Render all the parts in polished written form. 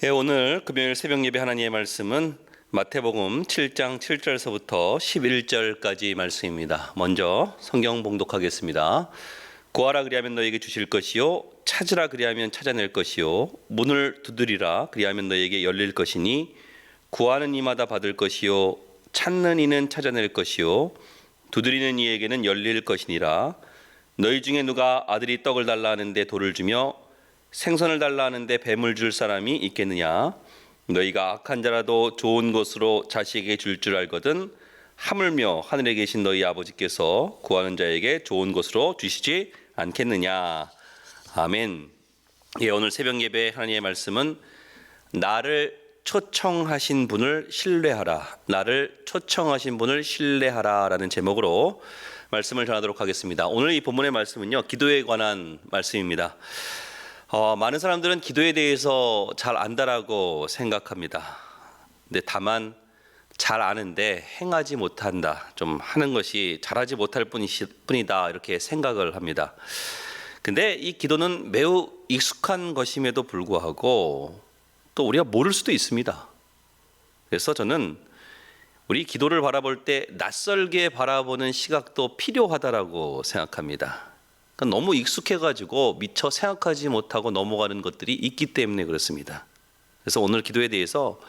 오늘 금요일 새벽 예배 하나님의 말씀은 마태복음 7장 7절서부터 11절까지 말씀입니다. 먼저 성경 봉독하겠습니다. 구하라 그리하면 너에게 주실 것이요 찾으라 그리하면 찾아낼 것이요 문을 두드리라 그리하면 너에게 열릴 것이니 구하는 이마다 받을 것이요 찾는 이는 찾아낼 것이요 두드리는 이에게는 열릴 것이니라. 너희 중에 누가 아들이 떡을 달라 하는데 돌을 주며 생선을 달라 하는데 뱀을 줄 사람이 있겠느냐? 너희가 악한 자라도 좋은 것으로 자식에게 줄 알거든 하물며 하늘에 계신 너희 아버지께서 구하는 자에게 좋은 것으로 주시지 않겠느냐? 아멘. 오늘 새벽 예배 하나님의 말씀은 나를 초청하신 분을 신뢰하라, 나를 초청하신 분을 신뢰하라 라는 제목으로 말씀을 전하도록 하겠습니다. 오늘 이 본문의 말씀은요, 기도에 관한 말씀입니다. 많은 사람들은 기도에 대해서 잘 안다라고 생각합니다. 근데 다만 잘 아는데 행하지 못한다, 좀 하는 것이 잘하지 못할 뿐이다 이렇게 생각을 합니다. 근데 이 기도는 매우 익숙한 것임에도 불구하고 또 우리가 모를 수도 있습니다. 그래서 저는 우리 기도를 바라볼 때 낯설게 바라보는 시각도 필요하다라고 생각합니다. 너무 익숙해가지고 미처 생각하지 못하고 넘어가는 것들이 있기 때문에 그렇습니다. 그래서 오늘 기도에 대해서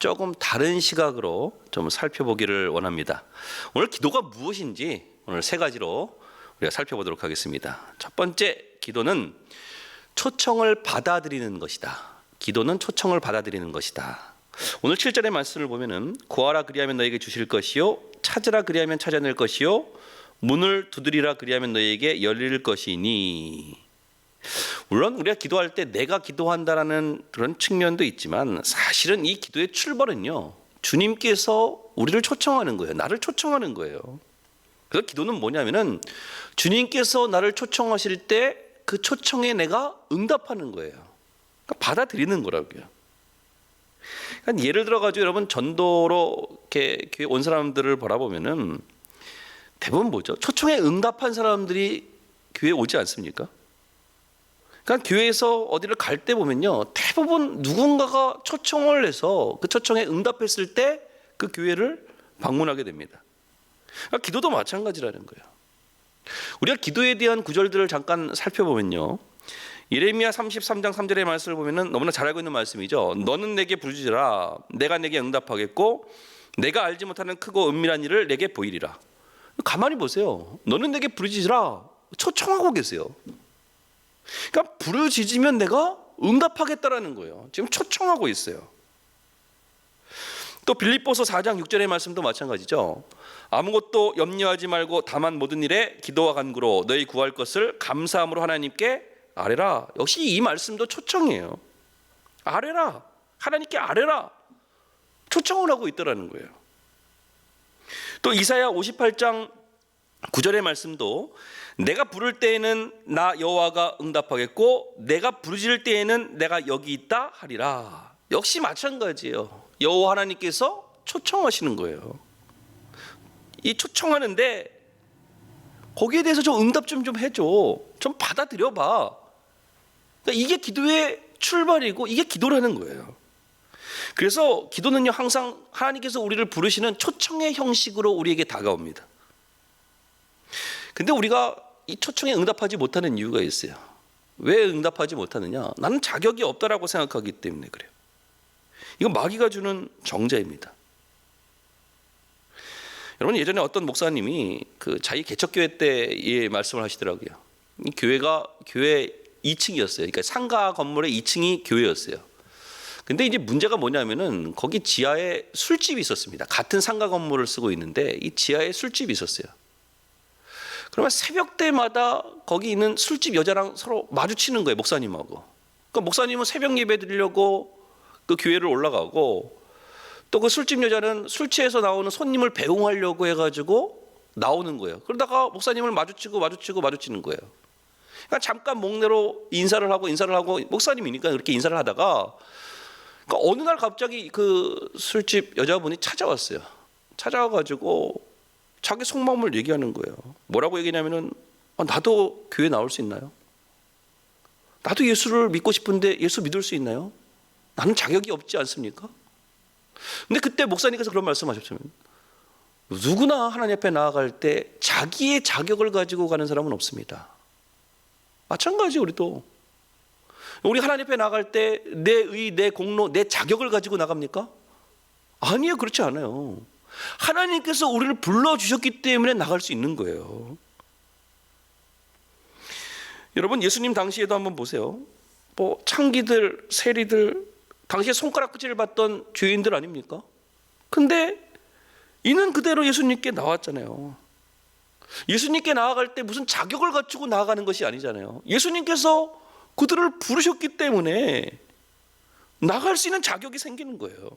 조금 다른 시각으로 좀 살펴보기를 원합니다. 오늘 기도가 무엇인지 오늘 세 가지로 우리가 살펴보도록 하겠습니다. 첫 번째, 기도는 초청을 받아들이는 것이다. 기도는 초청을 받아들이는 것이다. 오늘 7절의 말씀을 보면은 구하라 그리하면 너에게 주실 것이요 찾으라 그리하면 찾아낼 것이요 문을 두드리라 그리하면 너에게 열릴 것이니. 물론 우리가 기도할 때 내가 기도한다라는 그런 측면도 있지만 사실은 이 기도의 출발은요, 주님께서 우리를 초청하는 거예요. 나를 초청하는 거예요. 그래서 기도는 뭐냐면은 주님께서 나를 초청하실 때 그 초청에 내가 응답하는 거예요. 그러니까 받아들이는 거라고요. 그러니까 예를 들어가지고 여러분 전도로 이렇게 교회 온 사람들을 바라보면은 대부분 뭐죠? 초청에 응답한 사람들이 교회에 오지 않습니까? 그러니까 교회에서 어디를 갈 때 보면요, 대부분 누군가가 초청을 해서 그 초청에 응답했을 때 그 교회를 방문하게 됩니다. 그러니까 기도도 마찬가지라는 거예요. 우리가 기도에 대한 구절들을 잠깐 살펴보면요, 예레미야 33장 3절의 말씀을 보면은 너무나 잘 알고 있는 말씀이죠. 너는 내게 부르짖으라 내가 내게 응답하겠고 내가 알지 못하는 크고 은밀한 일을 내게 보이리라. 가만히 보세요. 너는 내게 부르짖으라 초청하고 계세요. 그러니까 부르짖으면 내가 응답하겠다라는 거예요. 지금 초청하고 있어요. 또 빌립보서 4장 6절의 말씀도 마찬가지죠. 아무것도 염려하지 말고 다만 모든 일에 기도와 간구로 너희 구할 것을 감사함으로 하나님께 아뢰라. 역시 이 말씀도 초청이에요. 아뢰라, 하나님께 아뢰라, 초청을 하고 있더라는 거예요. 또 이사야 58장 9절의 말씀도 내가 부를 때에는 나 여호와가 응답하겠고 내가 부르짖을 때에는 내가 여기 있다 하리라. 역시 마찬가지예요. 여호와 하나님께서 초청하시는 거예요. 이 초청하는데 거기에 대해서 좀 응답 좀 해줘, 좀 받아들여 봐. 그러니까 이게 기도의 출발이고 이게 기도라는 거예요. 그래서 기도는요, 항상 하나님께서 우리를 부르시는 초청의 형식으로 우리에게 다가옵니다. 근데 우리가 이 초청에 응답하지 못하는 이유가 있어요. 왜 응답하지 못하느냐? 나는 자격이 없다라고 생각하기 때문에 그래요. 이건 마귀가 주는 정죄입니다. 여러분, 예전에 어떤 목사님이 그 자기 개척교회 때 말씀을 하시더라고요. 이 교회가 교회 2층이었어요. 그러니까 상가 건물의 2층이 교회였어요. 근데 이제 문제가 뭐냐면은 거기 지하에 술집이 있었습니다. 같은 상가 건물을 쓰고 있는데 이 지하에 술집이 있었어요. 그러면 새벽 때마다 거기 있는 술집 여자랑 서로 마주치는 거예요, 목사님하고. 그러니까 목사님은 새벽 예배 드리려고 그 교회를 올라가고 또 그 술집 여자는 술 취해서 나오는 손님을 배웅하려고 해가지고 나오는 거예요. 그러다가 목사님을 마주치는 거예요. 그러니까 잠깐 목례로 인사를 하고 목사님이니까 그렇게 인사를 하다가 그러니까 어느 날 갑자기 그 술집 여자분이 찾아왔어요. 찾아와가지고 자기 속마음을 얘기하는 거예요. 뭐라고 얘기냐면은 나도 교회 나올 수 있나요? 나도 예수를 믿고 싶은데 예수 믿을 수 있나요? 나는 자격이 없지 않습니까? 근데 그때 목사님께서 그런 말씀하셨으면 누구나 하나님 앞에 나아갈 때 자기의 자격을 가지고 가는 사람은 없습니다. 마찬가지 우리도 우리 하나님 앞에 나갈 때 내 의, 내 공로, 내 자격을 가지고 나갑니까? 아니요, 그렇지 않아요. 하나님께서 우리를 불러주셨기 때문에 나갈 수 있는 거예요. 여러분, 예수님 당시에도 한번 보세요. 뭐 창기들, 세리들, 당시에 손가락질을 받던 죄인들 아닙니까? 근데 이는 그대로 예수님께 나왔잖아요. 예수님께 나아갈 때 무슨 자격을 갖추고 나아가는 것이 아니잖아요. 예수님께서 그들을 부르셨기 때문에 나갈 수 있는 자격이 생기는 거예요.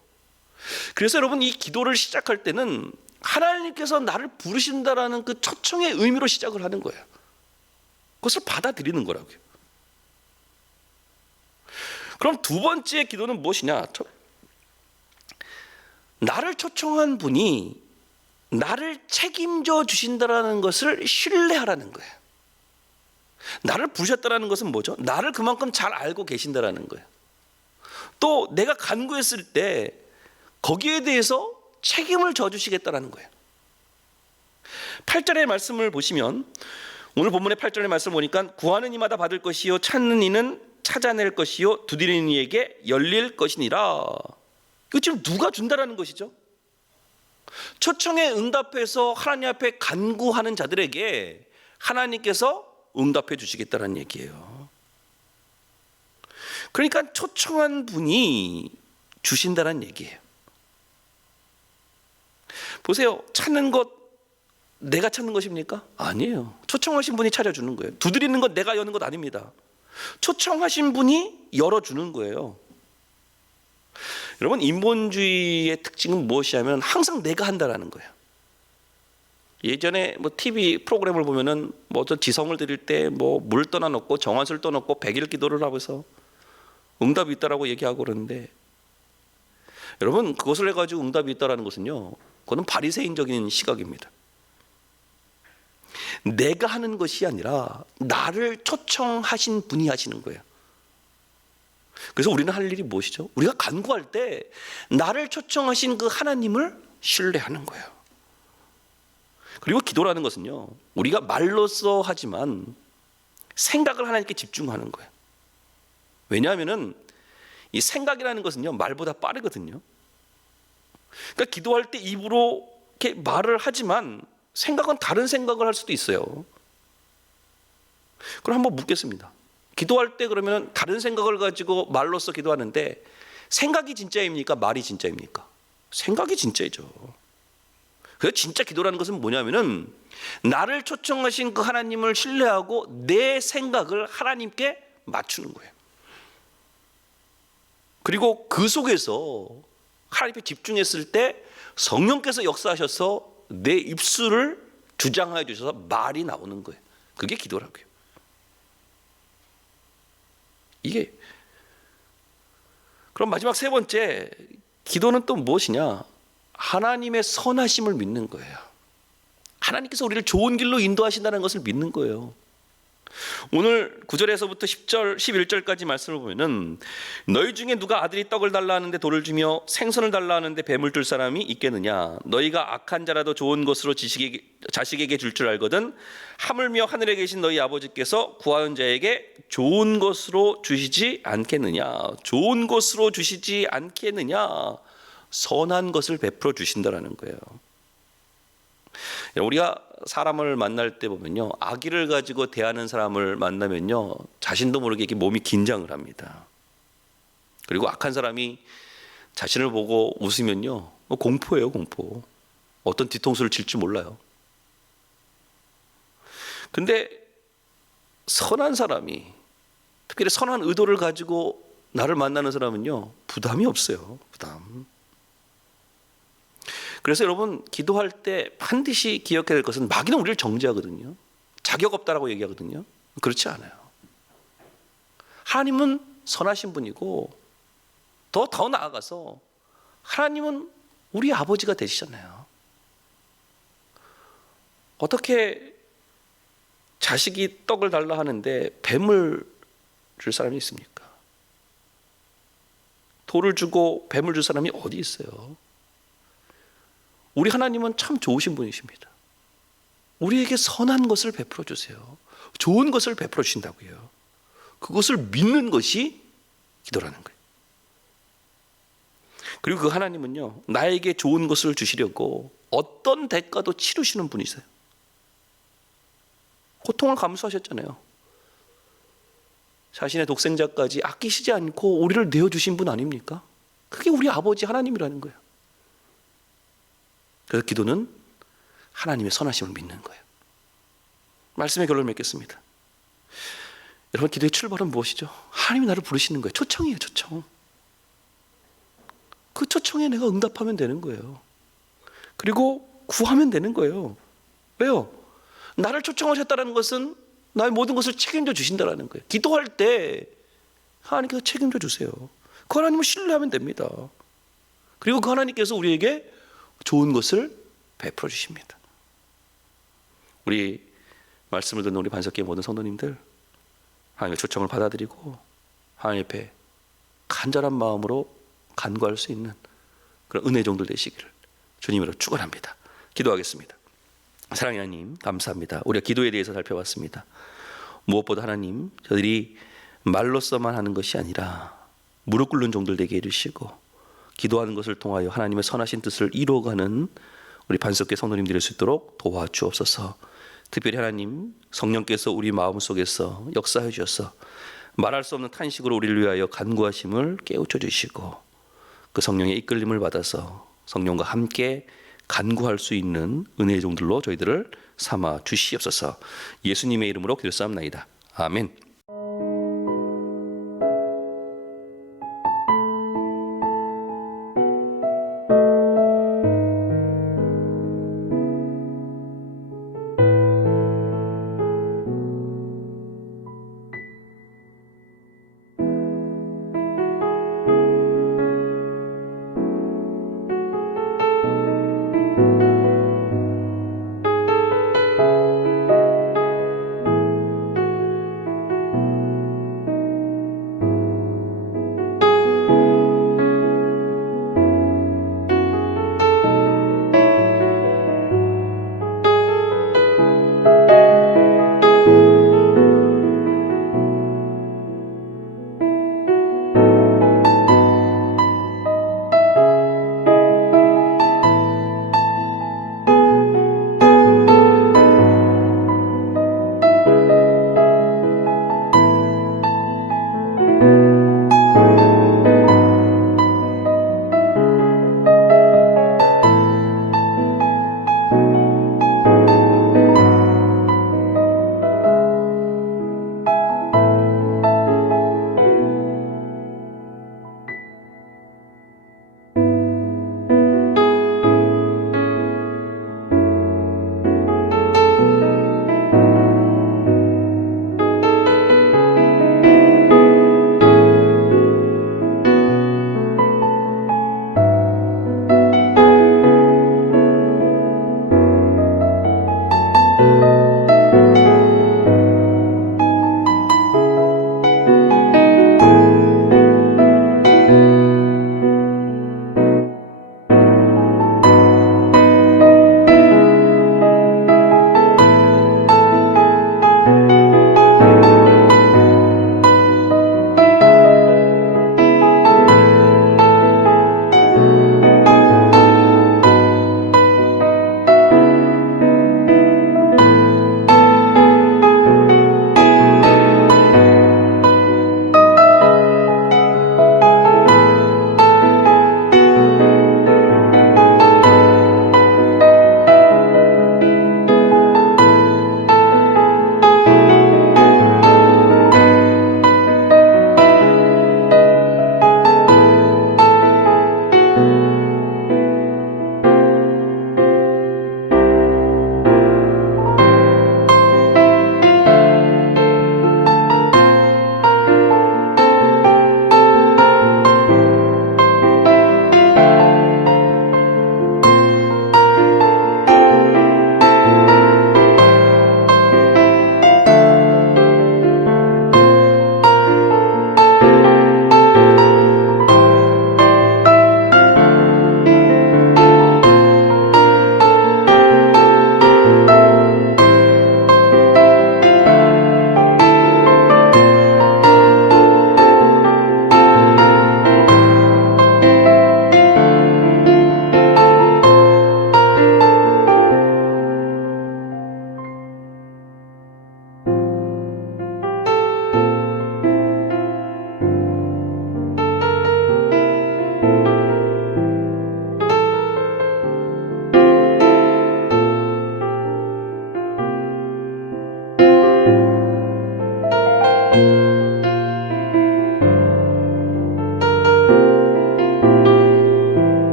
그래서 여러분, 이 기도를 시작할 때는 하나님께서 나를 부르신다라는 그 초청의 의미로 시작을 하는 거예요. 그것을 받아들이는 거라고요. 그럼 두 번째 기도는 무엇이냐? 나를 초청한 분이 나를 책임져 주신다라는 것을 신뢰하라는 거예요. 나를 부르셨다라는 것은 뭐죠? 나를 그만큼 잘 알고 계신다라는 거예요. 또 내가 간구했을 때 거기에 대해서 책임을 져주시겠다라는 거예요. 8절의 말씀을 보시면, 오늘 본문의 8절의 말씀을 보니까 구하는 이마다 받을 것이요 찾는 이는 찾아낼 것이요 두드리는 이에게 열릴 것이니라. 이거 지금 누가 준다라는 것이죠? 초청에 응답해서 하나님 앞에 간구하는 자들에게 하나님께서 응답해 주시겠다는 얘기예요. 그러니까 초청한 분이 주신다는 얘기예요. 보세요. 찾는 것 내가 찾는 것입니까? 아니에요. 초청하신 분이 찾아주는 거예요. 두드리는 것 내가 여는 것 아닙니다. 초청하신 분이 열어주는 거예요. 여러분, 인본주의의 특징은 무엇이냐면 항상 내가 한다라는 거예요. 예전에 뭐 TV 프로그램을 보면은 뭐 저 지성을 드릴 때 뭐 물 떠나놓고 정화수를 떠놓고 100일 기도를 하고서 응답이 있다라고 얘기하고 그러는데, 여러분, 그것을 해가지고 응답이 있다라는 것은요, 그거는 바리새인적인 시각입니다. 내가 하는 것이 아니라 나를 초청하신 분이 하시는 거예요. 그래서 우리는 할 일이 무엇이죠? 우리가 간구할 때 나를 초청하신 그 하나님을 신뢰하는 거예요. 그리고 기도라는 것은요, 우리가 말로써 하지만 생각을 하나님께 집중하는 거예요. 왜냐하면은 이 생각이라는 것은요, 말보다 빠르거든요. 그러니까 기도할 때 입으로 이렇게 말을 하지만 생각은 다른 생각을 할 수도 있어요. 그럼 한번 묻겠습니다. 기도할 때 그러면 다른 생각을 가지고 말로써 기도하는데 생각이 진짜입니까? 말이 진짜입니까? 생각이 진짜이죠. 그래서 진짜 기도라는 것은 뭐냐면은 나를 초청하신 그 하나님을 신뢰하고 내 생각을 하나님께 맞추는 거예요. 그리고 그 속에서 하나님께 집중했을 때 성령께서 역사하셔서 내 입술을 주장하여 주셔서 말이 나오는 거예요. 그게 기도라고요. 이게. 그럼 마지막 세 번째, 기도는 또 무엇이냐? 하나님의 선하심을 믿는 거예요. 하나님께서 우리를 좋은 길로 인도하신다는 것을 믿는 거예요. 오늘 9절에서부터 10절, 11절까지 말씀을 보면은 너희 중에 누가 아들이 떡을 달라 하는데 돌을 주며 생선을 달라 하는데 뱀을 줄 사람이 있겠느냐? 너희가 악한 자라도 좋은 것으로 자식에게 줄 줄 알거든 하물며 하늘에 계신 너희 아버지께서 구하는 자에게 좋은 것으로 주시지 않겠느냐? 좋은 것으로 주시지 않겠느냐? 선한 것을 베풀어 주신다라는 거예요. 우리가 사람을 만날 때 보면요, 악의를 가지고 대하는 사람을 만나면요, 자신도 모르게 이렇게 몸이 긴장을 합니다. 그리고 악한 사람이 자신을 보고 웃으면요, 공포예요, 공포. 어떤 뒤통수를 칠지 몰라요. 근데 선한 사람이, 특별히 선한 의도를 가지고 나를 만나는 사람은요, 부담이 없어요. 부담. 그래서 여러분, 기도할 때 반드시 기억해야 될 것은 마귀는 우리를 정죄하거든요. 자격 없다라고 얘기하거든요. 그렇지 않아요. 하나님은 선하신 분이고 더 나아가서 하나님은 우리 아버지가 되시잖아요. 어떻게 자식이 떡을 달라 하는데 뱀을 줄 사람이 있습니까? 돌을 주고 뱀을 줄 사람이 어디 있어요? 우리 하나님은 참 좋으신 분이십니다. 우리에게 선한 것을 베풀어 주세요. 좋은 것을 베풀어 주신다고요. 그것을 믿는 것이 기도라는 거예요. 그리고 그 하나님은요, 나에게 좋은 것을 주시려고 어떤 대가도 치르시는 분이세요. 고통을 감수하셨잖아요. 자신의 독생자까지 아끼시지 않고 우리를 내어주신 분 아닙니까? 그게 우리 아버지 하나님이라는 거예요. 그래서 기도는 하나님의 선하심을 믿는 거예요. 말씀의 결론을 맺겠습니다. 여러분, 기도의 출발은 무엇이죠? 하나님이 나를 부르시는 거예요. 초청이에요, 초청. 그 초청에 내가 응답하면 되는 거예요. 그리고 구하면 되는 거예요. 왜요? 나를 초청하셨다는 것은 나의 모든 것을 책임져 주신다는 거예요. 기도할 때 하나님께서 책임져 주세요. 그 하나님을 신뢰하면 됩니다. 그리고 그 하나님께서 우리에게 좋은 것을 베풀어 주십니다. 우리 말씀을 듣는 우리 반석교회 모든 성도님들, 하나님의 초청을 받아들이고 하나님 앞에 간절한 마음으로 간구할 수 있는 그런 은혜 종들 되시기를 주님으로 축원합니다. 기도하겠습니다. 사랑의 하나님, 감사합니다. 우리가 기도에 대해서 살펴봤습니다. 무엇보다 하나님, 저들이 말로서만 하는 것이 아니라 무릎 꿇는 종들 되게 해주시고 기도하는 것을 통하여 하나님의 선하신 뜻을 이루어가는 우리 반석교회 성도님들이 될 수 있도록 도와주옵소서. 특별히 하나님, 성령께서 우리 마음속에서 역사해 주셔서 말할 수 없는 탄식으로 우리를 위하여 간구하심을 깨우쳐 주시고 그 성령의 이끌림을 받아서 성령과 함께 간구할 수 있는 은혜의 종들로 저희들을 삼아 주시옵소서. 예수님의 이름으로 기도하옵나이다. 아멘.